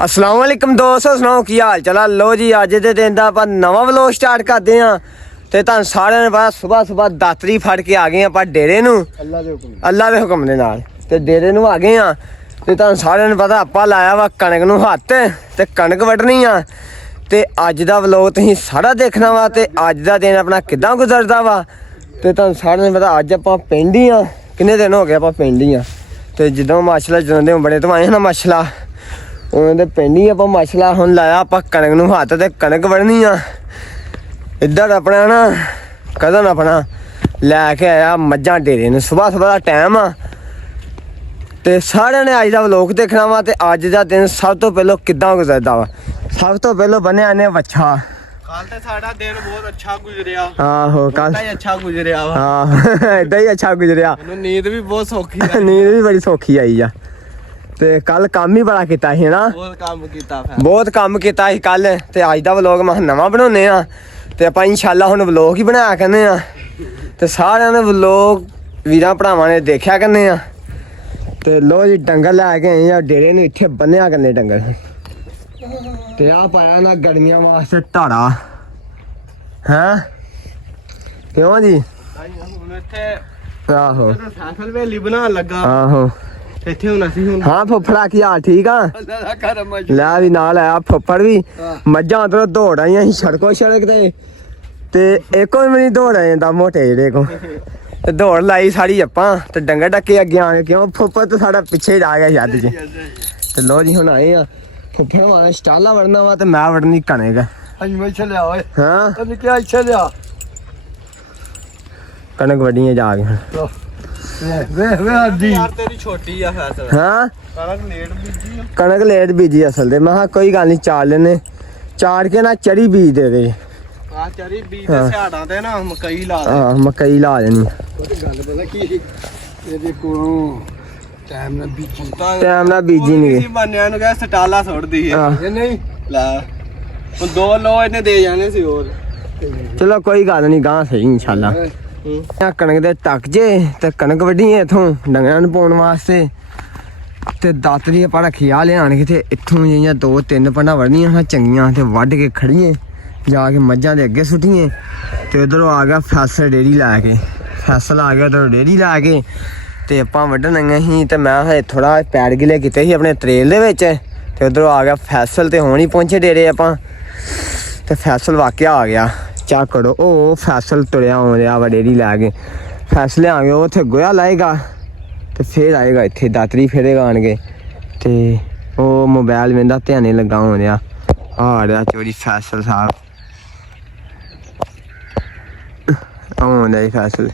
अस्सलाम वालेकुम दोस्तों, सुनाओ की हाल चला। लो जी अज दे दिन दा आपां नवां व्लॉग स्टार्ट करदे हां ते तुहानूं सारिआं नूं पता सुबह सुबह दातरी फड़ के आ गए आपां डेरे नूं अल्लाह दे हुक्म दे नाल ते डेरे नूं आ गए हां ते तुहानूं सारिआं नूं पता आपां लाया वा कणक नूं हत्थ ते कणक वड्ढनी आ ते अज दा व्लॉग तुसीं सारा देखना वा ते अज दा दिन अपना किदां गुजरदा वा ते तुहानूं सारिआं नूं पता अज आपां पिंड ही आ। किन्ने दिन हो गए आपां पिंड ही आ ते जदों माशाल्लाह जदों बड़े तो आए ना माशाल्लाह उन्होंने पिंड ही आप माशाल्लाह हुण लाया आप कणक नूं हत्थ ते कणक वढ़नी आ। इधर अपना ना कदन अपना लैके आया मझां डेरे नूं सुबह सुबह दा टाइम आ ते सारिआं ने अज दा व्लॉग देखना वा ते अज दा दिन सब तो पहलों किदां गुजरदा वा। सब तो पहलों बन्नेआ ने बच्छा। कल ते साडा दिन बहुत अच्छा गुजरिया। आहो कल अच्छा गुजरिया वा। हां इदां ही अच्छा गुजरिया। नींद भी बहुत सौखी आई। नींद भी बड़ी सौखी आई आ ते कल काम ही बड़ा कीता है ना। बहुत काम कीता है कल ते अज दा व्लॉग मैं नवां बनाउने आ ते आपां इंशाअल्लाह हुण व्लॉग ही बनाया करने आ ते सारिआं ने व्लॉग वीरां भरावां ने देखिआ करने आ ते लो जी डंगर लैके आए आ डेरे नूं इत्थे बन्निआ करने डंगर ते आ पाया ना गर्मियां वास्ते ढाड़ा हैं क्यों जी हुण इत्थे आहो फैसल वेली बनान लगा आहो ਇੱਥੇ ਹੁਣ ਅਸੀਂ ਹੁਣ हाँ फुफड़ा की हाल ठीक आ लै भी नाल आया फुफड़ भी मझां उधरों दौड़ आइयां सी सड़कों सड़क ते इको भी नहीं दौड़ आए दा मोटे जेह्ड़े को ते दौड़ लाई साढ़ी अप्पां ते डंगर डक्के अग्गे आने क्यों फुफड़ तो साढ़ा पिच्छे ही आ गया शद च ते लो जी हुण आए आ फुफड़ वाला स्टाला वड़ना वा ते मैं वड़नी कणक ਅੱਜ ਮੈਂ ਇੱਥੇ ਲਿਆ ਓਏ हाँ ਤੈਨੂੰ ਕਿਹਾ ਇੱਥੇ ਲਿਆ कणक वड्डियां जा के हुण ਵੇ ਆਦੀ ਯਾਰ ਤੇਰੀ ਛੋਟੀ ਆ ਫੈਸਲ हाँ ਕਣਕ ਲੇਟ ਬੀਜੀ ਆ कणक लेट बीजी असल दे मैं कहा कोई गल नहीं चार लेने चार के ना चरी बीज दे दे ਆ ਚਰੀ ਬੀਜ ਦੇ ਸਿਆੜਾਂ ਤੇ ਨਾ ਮਕਈ ਲਾ ਦੇ हाँ मकई ला देनी ਉਹਦੀ ਗੱਲ ਪਤਾ ਕੀ ਇਹਦੇ ਕੋਲੋਂ ਟਾਈਮ ਨਾਲ ਬੀਜੀ टाइम ना बीजी नहीं ਕਿਸੇ ਬੰਨਿਆਂ ਨੂੰ ਕਹਿ ਸਟਾਲਾ ਸੁੱਟਦੀ ਹੈ हाँ। ਇਹ ਨਹੀਂ ਲੈ ਹੁਣ ਦੋ ਲੋ ਇਹਨੇ ਦੇ ਜਾਣੇ ਸੀ ਹੋਰ चलो कोई गल नहीं गां सही इंशाल्लाह कणक दे टक जे ते कणक वड्डी इथों डंगरां नूं पाउण वास्ते ते दातरी ਆਪਾਂ ਰੱਖਿਆ ਲਿਆਣ ਕੇ ਤੇ ਇੱਥੋਂ ਜਿਹੀਆਂ ਦੋ ਤਿੰਨ ਪੰਡਾ ਵੜਨੀਆਂ ਹਾਂ ਚੰਗੀਆਂ ਤੇ ਵੱਢ ਕੇ ਖੜੀਏ ਜਾ ਕੇ ਮੱਝਾਂ ਦੇ ਅੱਗੇ ਸੁੱਟੀਏ ਤੇ ਉਧਰੋਂ ਆ ਗਿਆ ਫੈਸਲ ਡੇਰੀ ਲੈ ਕੇ ਫੈਸਲ ਆ ਗਿਆ ਉਧਰੋਂ ਡੇਰੀ ਲੈ ਕੇ ਤੇ ਆਪਾਂ ਵੱਢਣ ਆਈਆਂ ਸੀ ਤੇ ਮੈਂ ਹਜੇ ਥੋੜਾ ਪੈਰ ਗਿਲੇ ਕੀਤੇ ਸੀ ਆਪਣੇ ਤਰੇਲ ਦੇ ਵਿੱਚ ਤੇ ਉਧਰੋਂ ਆ ਗਿਆ ਫੈਸਲ ਤੇ ਹੁਣ ਹੀ ਪਹੁੰਚੇ ਡੇਰੇ ਆਪਾਂ ਤੇ ਫੈਸਲ ਵਾਕਿਆ ਆ ਗਿਆ चेक करो ओ फैसल तुरया हो रहा वा डेरी लैके फैसल आएंगे उत्थे गोया लाएगा तो फिर आएगा इत्थे दातरी फेरेगा आन के ते ओ मोबाइल में ध्यान लगा हो रहा आ रहा चोरी फैसल साहब आने फैसल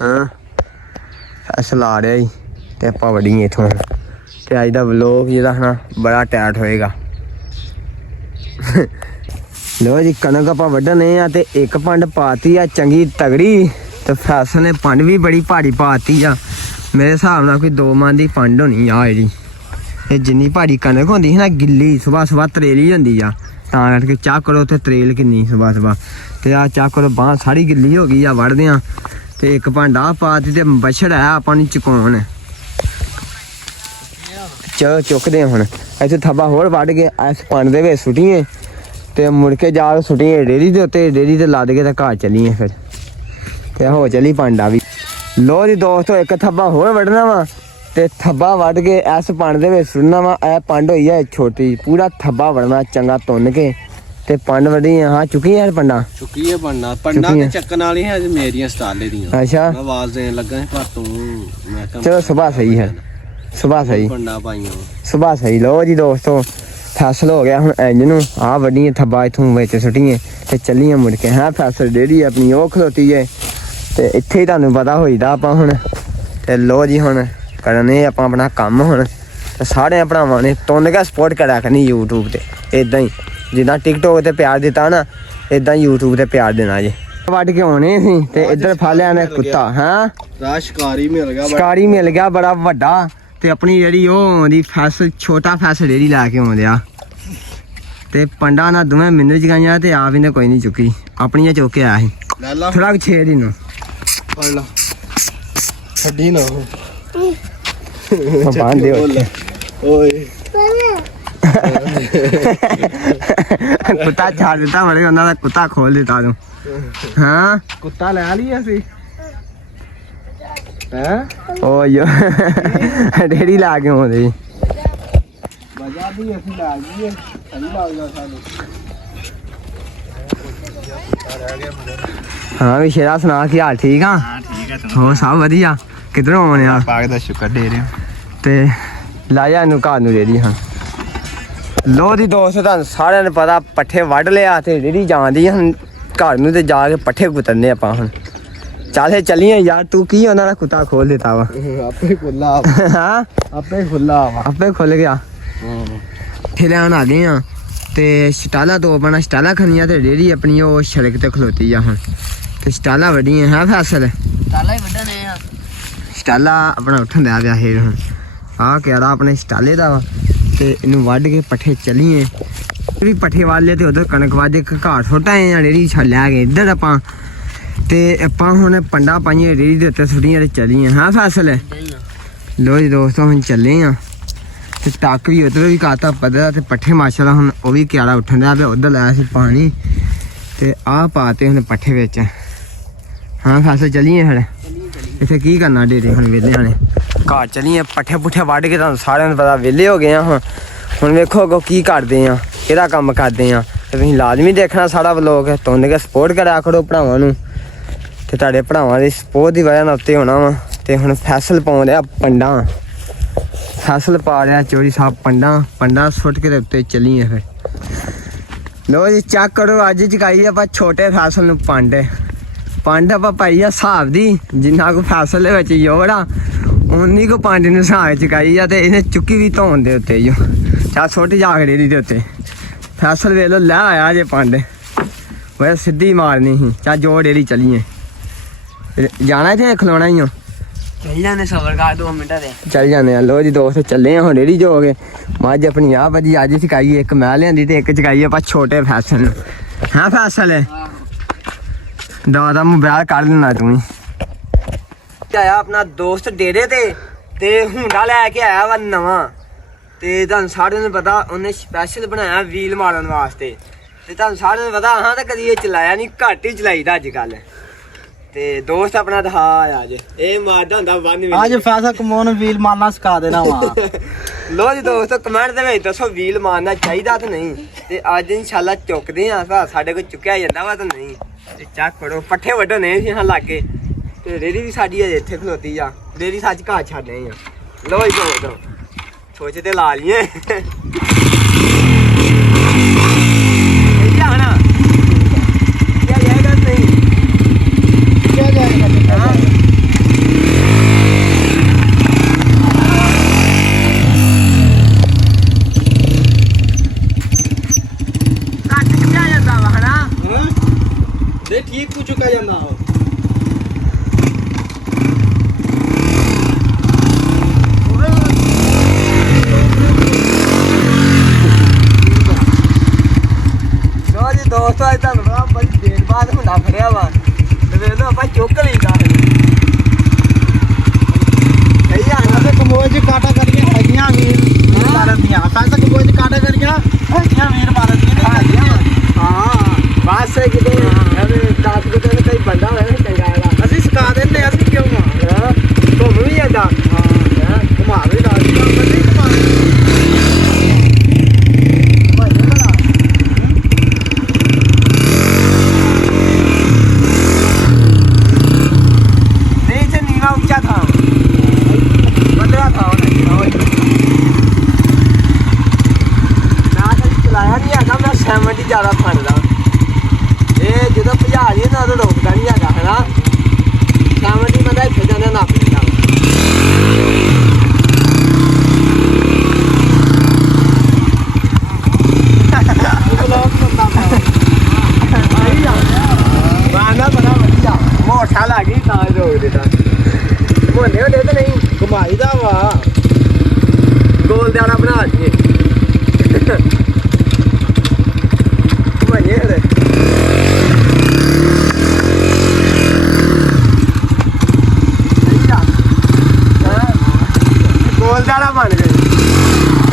हाँ फैसल आ रहा ही ते आपां वड्डिए इत्थों ते अज दा व्लॉग जेह्ड़ा ना बड़ा टाइट होएगा लो जी कणक आप वड्ढने आ ते एक पंड पाती आ चंगी तगड़ी ते फैसल ने पंड भी बड़ी भारी पाती आ मेरे हिसाब नाल कोई 2 मन दी पंड होनी आ जेह्ड़ी ते जिन्नी भारी कणक होंदी है ना गिल्ली सुबह सुबह तरेली होंदी आ तां करके चेक करो ते तरेल किन्नी सुबह सुबह ते आ चेक करो बांह सारी गिल्ली हो गई आ वढ़दे आ ते एक पंड आ पाती ते बछड़ है आपां नूं चुकाउण चलो चुकदे हुण इत्थे थब्बा होर वढ़ के इस पंड दे विच सुट्टीए ते मुड़ के जा सुट्टिए डेरी दे उत्ते डेरी ते लद के ते घर चलीए फिर ते हो चली पांडा भी लो जी दोस्तों एक थब्बा होर वढ़ना वा ते थब्बा वढ़ के इस पंड दे विच सुट्टना वा ए पंड होई है छोटी पूरा थब्बा वढ़ना चंगा तुन के ते पंड वढ़ी हां चुकी है पंडा ਚੁੱਕੀ ਹੈ ਪੰਡਾ ਤੇ ਚੱਕਣ ਵਾਲੀ ਹੈ ਅੱਜ ਮੇਰੀਆਂ ਸਟਾਲੇ ਦੀਆਂ अच्छा ਮੈਂ ਆਵਾਜ਼ ਦੇਣ ਲੱਗਾ ਸੀ ਪਰ ਤੂੰ ਮੈਂ ਕਿਹਾ चलो सुबह सही है सुबह सही ਪੰਡਾ ਪਾਈਆਂ सुबह सही लो जी दोस्तों फैसल हो गया हूँ इंज नूं आ वड्डिए थब्बा इत्थों विच सुट्टिए ते चलिए मुड़ के है फैसल डेरी अपनी ओह खलोती है ते इत्थे ही तुहानूं पता होईदा आपां हुण ते लो जी हुण करने आपां अपना कम्म हुण ते सारे भरावां ने तुंद गै सपोर्ट करा करनी यूट्यूब ते इदां ही जिद्दां टिकटॉक ते प्यार दित्ता ना इदां यूट्यूब ते प्यार देना जे वड्ड के आने सी ते इधर फालिया ने कुत्ता हैं ਰਾਹ ਸ਼ਿਕਾਰੀ ਮਿਲ ਗਿਆ शिकारी मिल गया बड़ा वड्डा ते अपनी जेह्ड़ी ओह आउंदी फैसल छोटा फैसल डेरी लैके आउंदे आ ते पंडा ना दोवें मैनू चकाइयां ते आप इन्हें कोई नहीं चुकी अपनियां चुक के आया ਸੀ ਲੈ ਲਾ थोड़ा 6 दिन ਫੜ ਲਾ ਛੱਡੀ ਨਾ बांध दे ਓਏ ਕੁੱਤਾ ਛੱਡ ਦਿੱਤਾ ਮਰੇ ਉਹਨਾਂ ਦਾ ਕੁੱਤਾ ਖੋਲ ਦਿੱਤਾ ਤੂੰ ਹਾਂ ਕੁੱਤਾ ਲੈ ਲਈ ਅਸੀਂ ਹੈ ਓ ਯੋ ਡੇੜੀ ਲਾ ਕੇ ਆਉਂਦੇ ਵਜਾ ਦੀ ਅਸੀਂ ਲਾ ਗਈ ਸਹੀ ਲੱਗਦਾ ਸਾਨੂੰ ਹਾਂ ਵੀ ਸ਼ੇਰਾ ਸੁਣਾ ਕੀ ਹਾਲ ਠੀਕ ਆ ਹਾਂ ਠੀਕ ਹੈ ਹੋ ਸਭ ਵਧੀਆ ਕਿੱਧਰੋਂ ਆਉਣੇ ਆ ਪਾਕ ਦਾ ਸ਼ੁਕਰ ਦੇ ਰਹੇ ਤੇ ਲਾਇਆ ਇਹਨੂੰ ਘਰ ਨੂੰ ਰੇੜੀ ਹਾਂ ਲੋ ਦੀ ਦੋਸਤ ਤੁਹਾਨੂੰ ਸਾਰਿਆਂ ਨੂੰ ਪਤਾ ਪੱਠੇ ਵੱਢ ਲਿਆ ਤੇ ਰੇੜੀ ਜਾਂਦੀ ਹੁਣ ਘਰ ਨੂੰ ਤੇ ਜਾ ਕੇ ਪੱਠੇ ਕੁਤਰਨੇ ਆਪਾਂ ਹੁਣ ਚੱਲ ਚੱਲੀਏ ਯਾਰ ਤੂੰ ਕੀ ਉਹਨਾਂ ਦਾ ਕੁੱਤਾ ਖੋਲ ਦਿੱਤਾ ਵਾ ਆਪੇ ਖੁੱਲਾ ਹਾਂ ਆਪੇ ਖੁੱਲਾ ਵਾ ਆਪੇ ਖੁੱਲ ਗਿਆ ਠੇਲੇ ਹੁਣ ਆ ਗਏ ਆ ਤੇ ਸਟਾਲਾ ਤੋਂ ਆਪਣਾ ਸਟਾਲਾ ਖਣੀਆਂ ਤੇ ਰੇੜੀ ਆਪਣੀ ਉਹ ਸੜਕ ਤੇ ਖਲੋਤੀ ਆ ਹੁਣ ਤੇ ਸਟਾਲਾ ਵੱਡੀਆਂ ਹੈ ਫੈਸਲ ਸਟਾਲਾ ਹੀ ਵੱਢਣੇ ਆ ਸਟਾਲਾ ਆਪਣਾ ਉੱਠਣ ਦਿਆ ਪਿਆ ਹੈ ਹੁਣ ਆਹ ਕਿਹੜਾ ਆਪਣੇ ਸਟਾਲੇ ਦਾ ਵਾ ਤੇ ਇਹਨੂੰ ਵੱਢ ਕੇ ਪੱਠੇ ਚਲੀਏ ਵੀ ਪੱਠੇ ਵਾਲੇ ਤੇ ਉਧਰ ਕਣਕ ਵਾਜੇ ਘਾਟ ਸੁੱਟ ਆਏ ਆ ਰੇੜੀ ਛੱਡ ਲਿਆ ਗਏ ਇੱਧਰ ਆਪਾਂ ਤੇ ਆਪਾਂ ਹੁਣ ਪੰਡਾ ਪਾਈਏ ਰੇੜੀ ਦੇ ਉੱਤੇ ਸੁੱਟੀਆਂ ਤੇ ਚਲੀਏ ਹਾਂ ਫੈਸਲ ਲੋ ਜੀ ਦੋਸਤੋ ਹੁਣ ਚੱਲੇ ਆ ਤੇ ਟੱਕ ਵੀ ਉਧਰ ਵੀ ਕਾਤਾ ਪਦਰਾ ਤੇ ਪੱਠੇ ਮਾਸ਼ਾਅੱਲਾ ਹੁਣ ਉਹ ਵੀ ਕਿਆੜਾ ਉੱਠਣ ਦਿਆ ਪਿਆ ਉਧਰ ਲਾਇਆ ਸੀ ਪਾਣੀ ਤੇ ਆਹ ਪਾਤੇ ਹੁਣ ਪੱਠੇ ਵਿੱਚ ਹਾਂ ਫੈਸਲ ਚਲੀਏ ਫਿਰ ਇੱਥੇ ਕੀ ਕਰਨਾ ਡੇਰੇ ਹੁਣ ਵਿਹਲਿਆਂ ਨੇ ਘਰ ਚਲੀਏ ਪੱਠੇ ਪੁੱਠੇ ਵੱਢ ਕੇ ਤੁਹਾਨੂੰ ਸਾਰਿਆਂ ਨੂੰ ਪਤਾ ਵਿਹਲੇ ਹੋ ਗਏ ਆ ਹੁਣ ਵੇਖੋ ਅੱਗੋਂ ਕੀ ਕਰਦੇ ਆ ਕਿਹੜਾ ਕੰਮ ਕਰਦੇ ਆ ਤੇ ਤੁਸੀਂ ਲਾਜ਼ਮੀ ਦੇਖਣਾ ਸਾਡਾ ਵਲੋਗ ਤੁੰਨ ਕੇ ਸਪੋਰਟ ਕਰਿਆ ਕਰੋ ਭਰਾਵਾਂ ਨੂੰ ਤੇ ਤੁਹਾਡੇ ਭਰਾਵਾਂ ਦੀ ਸਪੋਰਟ ਦੀ ਵਜ੍ਹਾ ਨਾਲ ਉੱਤੇ ਹੋਣਾ ਵਾ ਤੇ ਹੁਣ ਫੈਸਲ ਪਾਉਣ ਰਿਹਾ ਪੰਡਾ ਫੈਸਲ ਪਾ ਰਿਹਾ ਚੋਰੀ ਸਾਹਿਬ ਪੰਡਾ ਸੁੱਟ ਕੇ ਦੇ ਉੱਤੇ ਚੱਲੀਏ ਫਿਰ ਲੋ ਜੀ ਚੈੱਕ ਕਰੋ ਅੱਜ ਚਕਾਈ ਆਪਾਂ ਛੋਟੇ ਫੈਸਲ ਨੂੰ ਪੰਡ ਆਪਾਂ ਪਾਈ ਆ ਹਿਸਾਬ ਦੀ ਜਿੰਨਾ ਕੋ ਫੈਸਲ ਦੇ ਵਿੱਚ ਯੋੜਾ ਉਨੀ ਕੋ ਪੰਡ ਨੂੰ ਹਿਸਾਬ ਚਕਾਈ ਆ ਤੇ ਇਹਨੇ ਚੁੱਕੀ ਵੀ ਧੋਣ ਦੇ ਉੱਤੇ ਜੋ ਚਾ ਸੁੱਟ ਜਾ ਕੇ ਡੇਰੀ ਦੇ ਉੱਤੇ ਫੈਸਲ ਵੇਖ ਲੋ ਲੈ ਆਇਆ ਜੇ ਪੰਡ ਉਹ ਸਿੱਧੀ ਮਾਰਨੀ ਸੀ ਚਾ ਜੋ ਡੇਰੀ ਚੱਲੀਏ ਜਾਣਾ ਤੇ ਖਲੋਣਾ ਹੀ ਆ ਪਹਿਲਾਂ ਨੇ ਸਬਰ ਕਰ 2 ਮਿੰਟਾਂ ਦੇ ਚੱਲ ਜਾਂਦੇ ਆ ਲੋ ਜੀ ਦੋਸਤ ਚੱਲੇ ਆ ਹੁਣ ਰੇੜੀ ਜੋ ਹੋ ਗਏ ਮੱਝ ਆਪਣੀ ਆ ਵਧੀ ਅੱਜ ਚਕਾਈ ਇੱਕ ਮੈਂ ਲਿਆਂਦੀ ਤੇ ਇੱਕ ਚਕਾਈ ਆਪਾਂ ਛੋਟੇ ਫੈਸਲ ਨੂੰ ਹਾਂ ਫੈਸਲ ਦਾ ਮੋਬਾਈਲ ਕੱਢ ਲੈਣਾ ਤੂੰ ਆਇਆ ਆਪਣਾ ਦੋਸਤ ਡੇਰੇ ਤੇ ਹੁੰਡਾ ਲੈ ਕੇ ਆਇਆ ਵਾ ਨਵਾਂ ਤੇ ਤੁਹਾਨੂੰ ਸਾਰਿਆਂ ਨੂੰ ਪਤਾ ਉਹਨੇ ਸਪੈਸ਼ਲ ਬਣਾਇਆ ਵੀਲ ਮਾਰਨ ਵਾਸਤੇ ਤੇ ਤੁਹਾਨੂੰ ਸਾਰਿਆਂ ਨੂੰ ਪਤਾ ਹਾਂ ਤਾਂ ਕਦੀ ਇਹ ਚਲਾਇਆ ਨਹੀਂ ਘੱਟ ਹੀ ਚਲਾਈਦਾ ਅੱਜ ਕੱਲ ਤੇ ਦੋਸਤ ਆਪਣਾ ਦਿਖਾ ਆ ਜੇ ਇਹ ਮਾਰਦਾ ਹੁੰਦਾ ਬੰਨ ਅੱਜ ਫੈਸਾ ਕਮਾਉਣ ਵੀਲ ਮਾਰਨਾ ਸਿਖਾ ਦੇਣਾ ਵਾ ਲੋ ਜੀ ਦੋਸਤੋ ਕਮੈਂਟ ਦੇ ਵਿੱਚ ਦੱਸੋ ਵੀਲ ਮਾਰਨਾ ਚਾਹੀਦਾ ਤੇ ਨਹੀਂ ਤੇ ਅੱਜ ਇਨਸ਼ਾਅੱਲਾ ਚੁੱਕਦੇ ਆ ਸਾਡੇ ਕੋਲ ਚੁੱਕਿਆ ਜਾਂਦਾ ਵਾ ਤਾਂ ਨਹੀਂ ਤੇ ਚੱਕ ਫੜੋ ਪੱਠੇ ਵੱਢਣੇ ਸੀ ਹਾਂ ਲਾਗੇ ਤੇ ਰੇੜੀ ਵੀ ਸਾਡੀ ਅਜੇ ਇੱਥੇ ਖਲੋਤੀ ਆ ਰੇੜੀ ਸੱਚ ਘਾਹ ਛੱਡਨੇ ਆ ਲੋ ਜੀ ਦੋਸਤੋ ਸੋਚ ਤੇ ਲਾ ਲਈਏ ਠੀਕ ਕੁ ਚੁੱਕਾ ਜਾਂਦਾ ਦੋਸਤੋ ਅੱਜ ਤੁਹਾਨੂੰ ਬੜਾ ਬੜੀ ਦੇਰ ਬਾਅਦ ਹੁੰਦਾ ਫੜਿਆ ਵਾ ਤੇ ਵੇਖ ਲਓ ਆਪਾਂ ਚੁੱਕ ਲਈਦਾ ਸਹੀ ਆ ਨਾ ਤੇ ਕਮੋਏ ਚ ਕਾਟਾ ਕਰੀਆਂ ਹੈਗੀਆਂ ਵੀਰ ਮਾਰਨ ਦੀਆਂ ਫੈਸਾ ਕਮੋਏ ਚ ਕਾਟਾ ਕਰੀਆਂ ਹੈਗੀਆਂ ਵੀਰ ਮਾਰਨ ਦੀਆਂ ਹਾਂ ਬਸ ਕਿਤੇ ਐਵੇਂ 10 ਕਿਤੇ ਕਈ ਬੰਦਾ ਹੋਇਆ ਨਾ ਚੰਗਾ ਹੈਗਾ ਅਸੀਂ ਸਿਖਾ ਦਿੰਦੇ ਆ ਅਸੀਂ ਕਿਉਂ ਆ ਘੁੰਮ ਵੀ ਜਾਂਦਾ ਹਾਂ ਘੁਮਾ ਵੀ ਲਾ ਦਿੱਤਾ ਬੰਦੇ ਘੁਮਾ ਉੱਚਾ ਥਾਂ 15 ਥਾਂ ਮੈਂ ਕਦੀ ਚਲਾਇਆ ਨਹੀਂ ਹੈਗਾ ਮੈਂ 70 ਜ਼ਿਆਦਾ ਫੜਦਾ ਇਹ ਜਦੋਂ ਭਜਾ ਲਈਏ ਨਾ ਉਦੋਂ ਰੋਕਦਾ ਨਹੀਂ ਹੈਗਾ ਹੈਨਾ 70 ਬੰਦਾ ਇੱਥੇ ਜਾਂਦਾ ਨੱਪ ਦਿੰਦਾ ਬਾਨਾ ਬੜਾ ਵਧੀਆ ਮੋਟਾ ਲੱਗੀ ਤਾਂ ਰੋਕ ਦਿੱਤਾ ਮੋਨੇ ਉਹਦੇ ਤੇ ਨਹੀਂ ਘੁਮਾਈ ਦਾ ਵਾ ਗੋਲ ਦੇ ਵਾਲਾ ਬਣਾ ਦਈਏ ਘੁਮਾਈਏ ਹਲੇ ਗੋਲ ਦੇ ਵਾਲਾ ਬਣ ਗਿਆ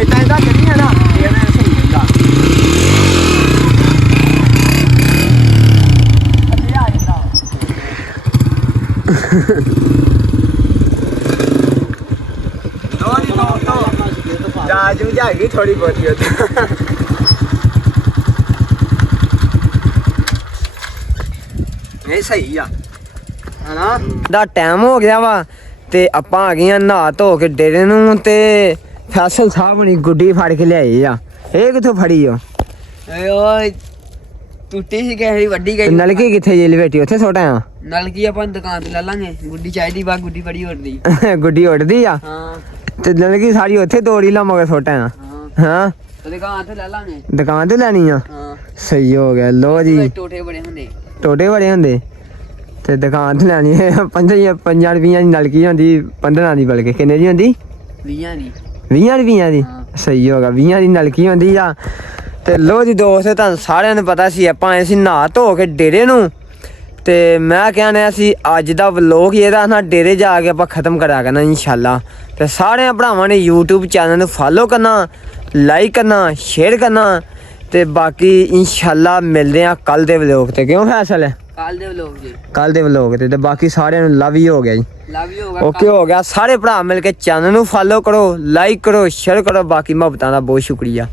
ਏਦਾਂ ਏਦਾਂ ਕਰੀਏ ਨਾ ਇਹਨੇ ਸਹੀ ਹੁੰਦਾ ਅੱਛਾ ਆ ਜਾਂਦਾ ਨੋਰੀ ਦੋਸਤੋ ਜਾਜੂ ਜਾਗੀ ਥੋੜੀ ਬਹੁਤੀ ਉੱਥੇ ਇਹ ਸਹੀ ਆ ਹਨਾ ਦਾ ਟਾਈਮ ਹੋ ਗਿਆ ਵਾ ਤੇ ਆਪਾਂ ਆ ਗਏ ਆ ਨਹਾ ਧੋ ਕੇ ਡੇਰੇ ਨੂੰ ਤੇ ਫੈਸਲ ਸਾਹਿਬ ਨੇ ਗੁੱਡੀ ਫੜ ਕੇ ਲਿਆਏ ਆ ਇਹ ਕਿੱਥੋਂ ਫੜੀ ਓ ਓਏ ਟੁੱਟੀ ਸੀ ਕਿਸੇ ਦੀ ਵੱਡੀ ਤੇ ਗਈ ਨਲਕੀ ਕਿੱਥੇ ਜੇ ਲਵੇਟੀ ਉੱਥੇ ਸੁੱਟ ਆਇਆ ਨਲਕੀ ਆਪਾਂ ਦੁਕਾਨ ਤੇ ਲੈ ਲਾਂਗੇ ਗੁੱਡੀ ਚਾਹੀਦੀ ਬਾ ਗੁੱਡੀ ਬੜੀ ਉੱਡਦੀ ਗੁੱਡੀ ਉੱਡਦੀ ਆ ਹਾਂ ਤੇ ਨਲਕੀ ਸਾਰੀ ਉੱਥੇ ਤੋੜੀ ਲਾ ਮਗਰ ਸੁੱਟ ਆਇਆ ਹਾਂ ਹਾਂ ਤੇ ਦੁਕਾਨ ਤੇ ਲੈ ਲਾਂਗੇ ਦੁਕਾਨ ਤੇ ਲੈਣੀ ਆ ਹਾਂ ਸਹੀ ਹੋ ਗਿਆ ਲੋ ਜੀ ਟੋਟੇ ਬੜੇ ਹੁੰਦੇ ਟੋਟੇ ਬੜੇ ਹੁੰਦੇ ਤੇ ਦੁਕਾਨ ਤੇ ਲੈਣੀ ਹੈ 5 ਰੁਪਈਆਂ ਦੀ ਨਲਕੀ ਹੁੰਦੀ 15 ਦੀ ਬਲਕਿ ਕਿੰਨੇ ਦੀ ਹੁੰਦੀ 20 ਦੀ 20 ਰੁਪਈਆਂ ਦੀ ਹਾਂ। ਸਹੀ ਹੋਗਾ 20 ਦੀ ਨਲਕੀ ਹੁੰਦੀ ਆ ਤੇ ਲੋ ਜੀ ਦੋਸਤੋ ਤੁਹਾਨੂੰ ਸਾਰਿਆਂ ਨੂੰ ਪਤਾ ਸੀ ਆਪਾਂ ਆਏ ਸੀ ਨਹਾ ਧੋ ਕੇ ਡੇਰੇ ਨੂੰ ਤੇ ਮੈਂ ਕਹਿੰਦਾ ਸੀ ਅੱਜ ਦਾ ਵਲੋਗ ਇਹਦਾ ਨਾ ਡੇਰੇ ਜਾ ਕੇ ਆਪਾਂ ਖਤਮ ਕਰਿਆ ਕਰਨਾ ਇਨਸ਼ਾਅੱਲਾ ਤੇ ਸਾਰਿਆਂ ਭਰਾਵਾਂ ਨੇ YouTube ਚੈਨਲ ਨੂੰ ਫਾਲੋ ਕਰਨਾ ਲਾਈਕ ਕਰਨਾ ਸ਼ੇਅਰ ਕਰਨਾ ਤੇ ਬਾਕੀ ਇਨਸ਼ਾਅੱਲਾ ਮਿਲਦੇ ਆ ਕੱਲ ਦੇ ਵਲੋਗ ਤੇ ਕਿਉਂ ਫੈਸਲ ਹੈ ਕੱਲ ਦੇ ਵਲੋਗ ਜੀ ਕੱਲ ਦੇ ਵਲੋਗ ਤੇ ਬਾਕੀ ਸਾਰਿਆਂ ਨੂੰ ਲਵ ਹੀ ਹੋ ਗਿਆ ਜੀ ਲਵ ਯੂ ਹੋਗਾ ਓਕੇ ਹੋ ਗਿਆ ਸਾਰੇ ਭਰਾ ਮਿਲ ਕੇ ਚੈਨਲ ਨੂੰ ਫਾਲੋ ਕਰੋ ਲਾਈਕ ਕਰੋ ਸ਼ੇਅਰ ਕਰੋ ਬਾਕੀ ਮੁਹੱਬਤਾਂ ਦਾ ਬਹੁਤ ਸ਼ੁਕਰੀਆ